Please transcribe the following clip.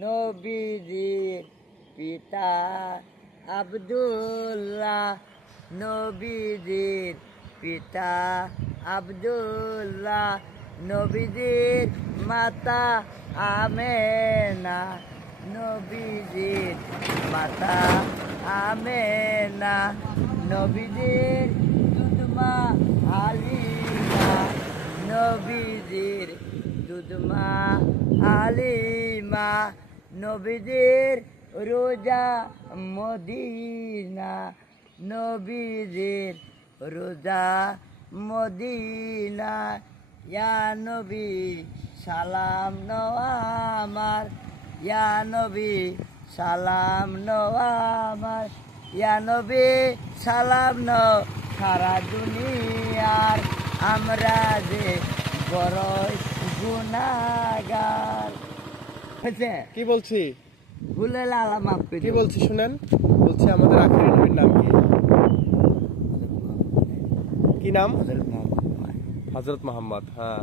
নবীজির পিতা আব্দুল্লাহ, নবীজির পিতা আব্দুল্লাহ, নবীজির মাতা আমেনা, নবীজির মাতা আমেনা, নবীজির দুধমা হালিমা, নবীজির দুধমা হালিমা, নবীজির রোজা মদিনা, নবীজির রোজা মদিনা। ইয়া নবী সালাম নেওয়া আমার, ইয়া নবী সালাম নেওয়া আমার, ইয়া নবী সালাম নাও সারা দুনিয়ার, আমরা যে বড়ই গুনাহগার। কি বলছি? ভুলে লালা মাফ করে কি বলছি শুনেন? বলছি আমাদের আখেরি নবীর নাম কি? কি নাম? হযরত মুহাম্মদ। হ্যাঁ।